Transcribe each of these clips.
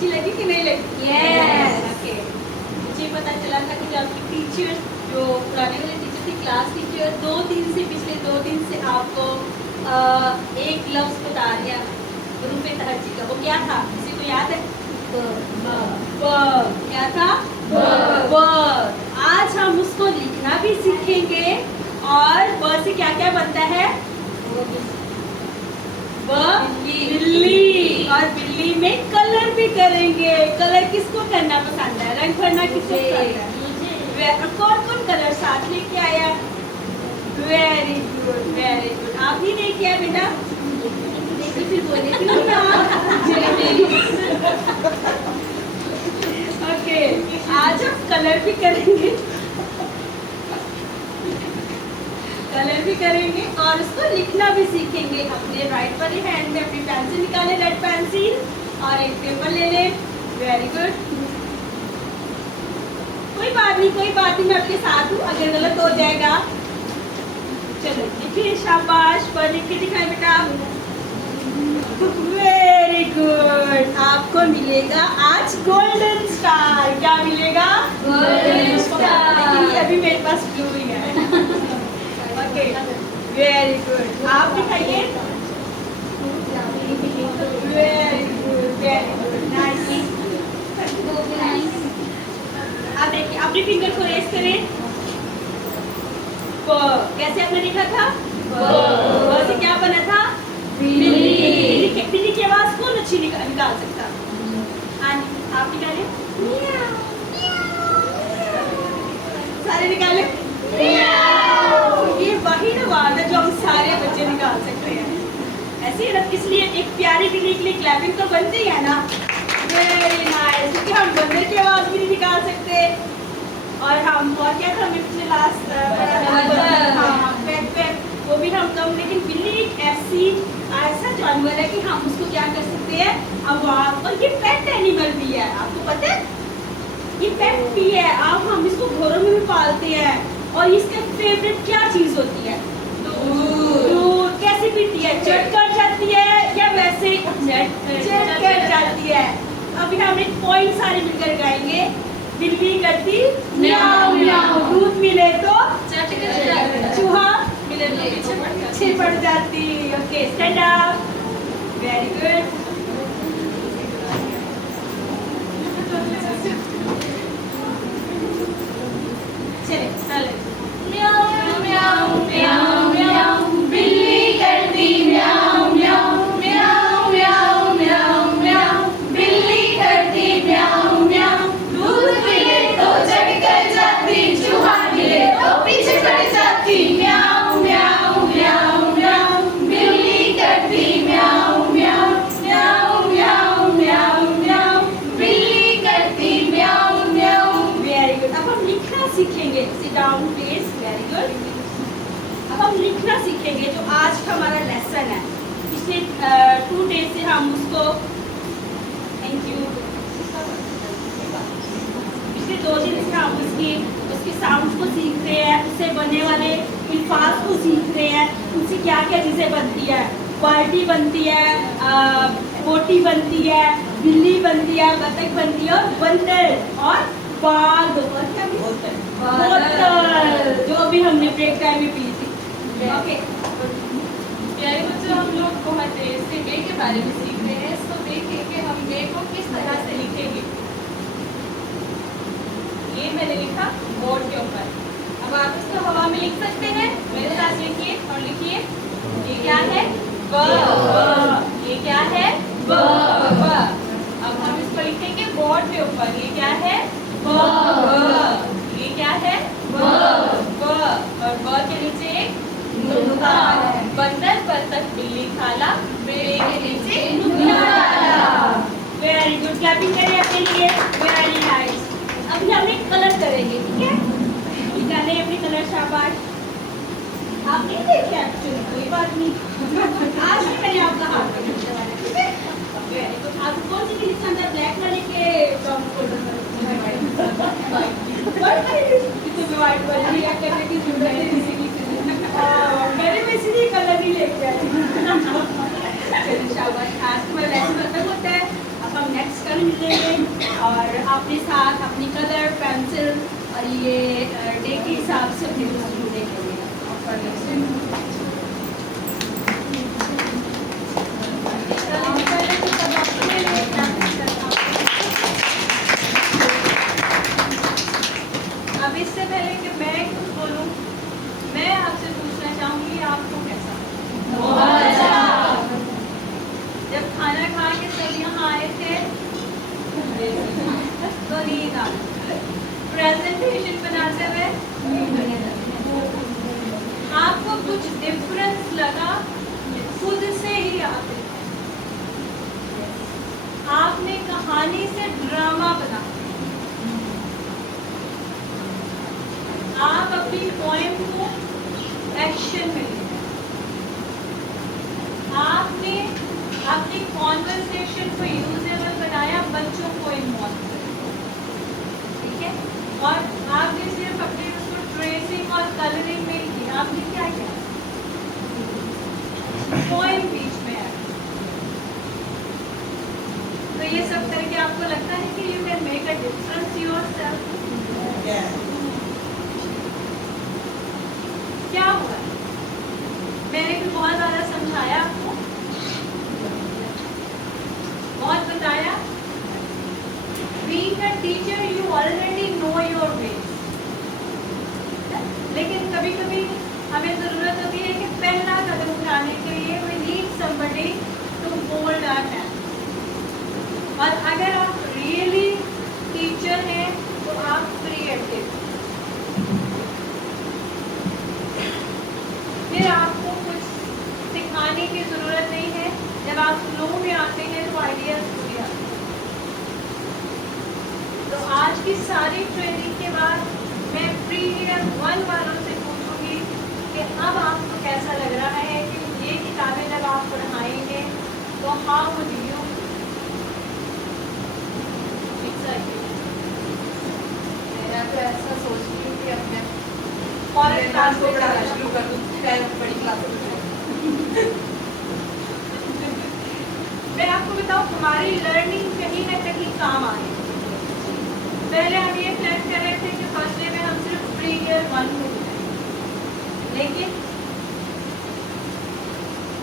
अच्छी लगी कि नहीं लगी? Yes. ओके। मुझे पता चला था कि आपकी टीचर्स जो पुराने वाले टीचर थी, क्लास टीचर, 2 दिन से पिछले 2 दिन से आपको एक लफ्ज बता दिया रूपे तहज्जी का। वो क्या था? किसी को याद है? क्या था? आज हम उसको लिखना भी सीखेंगे और ब से क्या क्या बनता है? बिल्ली। और बिल्ली में कलर भी करेंगे। कलर किसको करना पसंद है? रंग भरना किसको पसंद है? कौन कौन कलर साथ लेके आया? Very good, very good. आप ही लेके आए बेटा? फिर बोले क्यों ना? ओके, आज हम कलर भी करेंगे, कलर भी करेंगे और उसको लिखना भी सीखेंगे। अपने राइट वाले हैंड में अपनी पेंसिल निकाले, रेड पेंसिल, और एक पेपर ले ले। Very good. कोई बात नहीं, मैं आपके साथ हूँ। अगर गलत हो जाएगा, चलो लिखिए, शाबाश। पर लिख के दिखाए बेटा। Very good. आपको मिलेगा आज गोल्डन स्टार। क्या मिलेगा? Golden star. लेकिन अभी मेरे पास ब्लू ही है। Okay, very good. आप दिखाइए। Very good, nice. आप देखिए, अपनी फिंगर को रेस करें। कैसे आपने लिखा था? से क्या बना था? बिल्ली। बिल्ली की आवाज कौन अच्छी निकाल सकता? आप निकाले। सारे निकाले। ये वही आवाज है जो हम सारे बच्चे निकाल सकते हैं। ऐसे ही ना, इसलिए एक प्यारी बिल्ली के लिए क्लैपिंग तो बनती है ना। Very nice. क्योंकि हम बंदर की आवाज भी नहीं निकाल सकते। और क्या था पिछले लास्ट? वो भी हम कम। लेकिन बिल्ली एक ऐसा जानवर है कि हम उसको क्या कर सकते हैं? आवाज। और ये पेट एनिमल भी है, आपको पता है? ये पेट भी है। अब हम इसको घरों में भी पालते हैं। और इसके फेवरेट क्या चीज होती है? दूध। कैसे पीती है? चट कर जाती है या वैसे चट कर जाती है? अभी हम एक पॉइंट सारे मिलकर गाएंगे। बिल्ली करती म्याऊं म्याऊं, दूध मिले तो चट कर जाती, चूहा मिले तो पीछे पड़ जाती। Okay, stand up. Very good. चले। म्याऊं म्याऊं म्याऊं म्याऊं, बिल्ली करती म्याऊं म्याऊं म्याऊं म्याऊं म्याऊं म्याऊं, बिल्ली करती म्याऊं म्याऊं, दूध मिले तो चट कर जाती, चूहा मिले तो पीछे पड़ जाती। म्याऊं म्याऊं म्याऊं म्याऊं, बिल्ली करती म्याऊं म्याऊं म्याऊं म्याऊं म्याऊं म्याऊं, बिल्ली करती म्याऊं म्याऊं। Very good. अब हम लिखना सीखेंगे। Sit down please. Very good. अब हम लिखना सीखेंगे जो आज का हमारा लेसन है। पिछले 2 डेज से हम उसको, थैंक यू, पिछले 2 दिन से हम उसकी साउंड को सीख रहे हैं, उससे बनने वाले अल्फाज को सीख रहे हैं। उनसे क्या क्या चीज़ें बनती है? बाल्टी बनती है, बोटी बनती है, बिल्ली बनती है, बतख बनती है, और बंदर और बाघ, और क्या भी? बोतल, जो भी हमने ब्रेक टाइम में पी थी। ओके, प्यारे बच्चों, हम लोग बहुत देर से वे के बारे में सीख रहे हैं। इसको देखेंगे हम वे को किस तरह से लिखेंगे। ये मैंने लिखा बोर्ड के ऊपर। अब आप इसको हवा में लिख सकते हैं। मेरे साथ लिखिए और लिखिए। ये क्या है? ब। ये क्या है? ब। अब हम इसको लिखेंगे बोर्ड के ऊपर। ये क्या है? ब। ये क्या है? ब। और ब के नीचे एक नुक्ता है। बंदर, बतख, बिल्ली, थाला, बे के नीचे नुक्ता डाला। Very good. क्लैपिंग करें अपने लिए। Very nice. अभी हम एक कलर करेंगे, ठीक है? निकालें अपनी कलर। शाबाश। आप नहीं देखे एक्चुअली, कोई बात नहीं। आज ही मैंने आपका हाथ पकड़ने वाला, ठीक है? Very good. आप कौन सी चीज पसंद है? ब्लैक वाले के ब्राउन कलर वाले? व्हाइट वाले या करने की जरूरत है किसी की? मैंने भी इसीलिए कलर ही लेके आई। चलिए शाबाश। आज हमारा लेसन खत्म होता है। अब हम नेक्स्ट कलर लेंगे और अपने साथ अपनी कलर पेंसिल और ये डे के हिसाब से अपने दोस्तों देखेंगे और पढ़ लेंगे। अब इससे पहले कि मैं कुछ बोलूं, मैं आपसे पूछना चाहूंगी आपको कैसा बहुत अच्छा। जब खाना खा के सब यहाँ आए थे तो नींद आ प्रेजेंटेशन बनाते हुए आपको कुछ डिफरेंस लगा खुद से ही आते आपने कहानी से ड्रामा बना आप अपनी पोएम को एक्शन में ले आपने अपनी कॉन्वर्सेशन को यूजेबल बनाया बच्चों को इन्वॉल्व ठीक है और आपने सिर्फ अपने उसको ट्रेसिंग और कलरिंग में ही किया आपने क्या किया पोएम बीच में है तो ये सब करके आपको लगता है कि you can make a difference yourself क्या हुआ मैंने भी बहुत ज़्यादा समझाया आपको बहुत बताया being a teacher you already know your ways लेकिन कभी कभी हमें ज़रूरत होती है कि पहला कदम उठाने के लिए we need somebody to hold our hand और अगर आप रियली टीचर हैं तो आप क्रिएटिव फिर आपको कुछ सिखाने की ज़रूरत नहीं है जब आप फ्लो में आते हैं तो आइडियाज खुद ही आते हैं तो आज की सारी ट्रेनिंग के बाद मैं प्री ईयर 1 वालों से पूछूंगी कि अब आपको कैसा लग रहा है कि ये किताबें जब आप पढ़ाएंगे तो हाउ वुड यू मैं तो ऐसा सोच रही हूँ कि अपने और क्लास को पढ़ाना शुरू कर दूँ बड़ी क्लास में मैं आपको बताऊं हमारी लर्निंग कहीं ना कहीं काम आए पहले हम ये प्लान कर रहे थे कि फर्स्ट डे में हम सिर्फ प्री ईयर 1 को लेकिन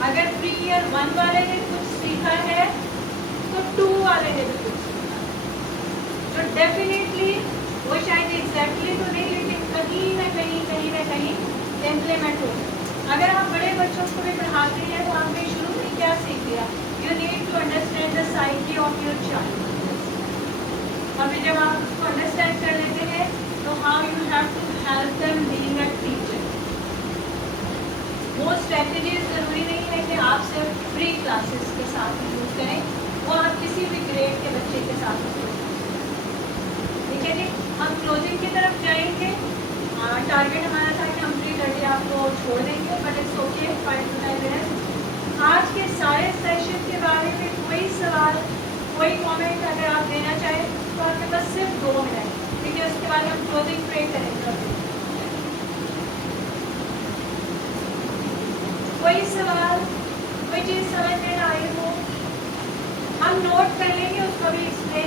अगर प्री ईयर 1 वाले ने कुछ सीखा है तो 2 वाले ने भी कुछ सीखा तो डेफिनेटली वो शायद एग्जैक्टली तो नहीं लेकिन कहीं ना कहीं इम्प्लीमेंट हो अगर आप बड़े बच्चों को भी पढ़ाते हैं तो आपने शुरू में क्या सीख लिया you need to understand the psyche of your child और फिर जब आप उसको अंडरस्टैंड कर लेते हैं तो how you have to help them being a teacher वो स्ट्रेटजीज ज़रूरी नहीं है कि आप सिर्फ प्री क्लासेस के साथ यूज़ करें वो आप किसी भी ग्रेड के बच्चे के साथ ठीक है जी हम क्लोजिंग की तरफ जाएंगे टारगेट हमारा था कि हम 3:30 आपको छोड़ देंगे but it's okay 5 to 10 minutes आज के सारे सेशन के बारे में कोई सवाल कोई कमेंट अगर आप देना चाहें तो आपके पास सिर्फ 2 मिनट ठीक है उसके बाद हम क्लोजिंग प्रे करेंगे कोई सवाल कोई चीज़ समझ में ना आई हो हम नोट कर लेंगे उसको भी एक्सप्लेन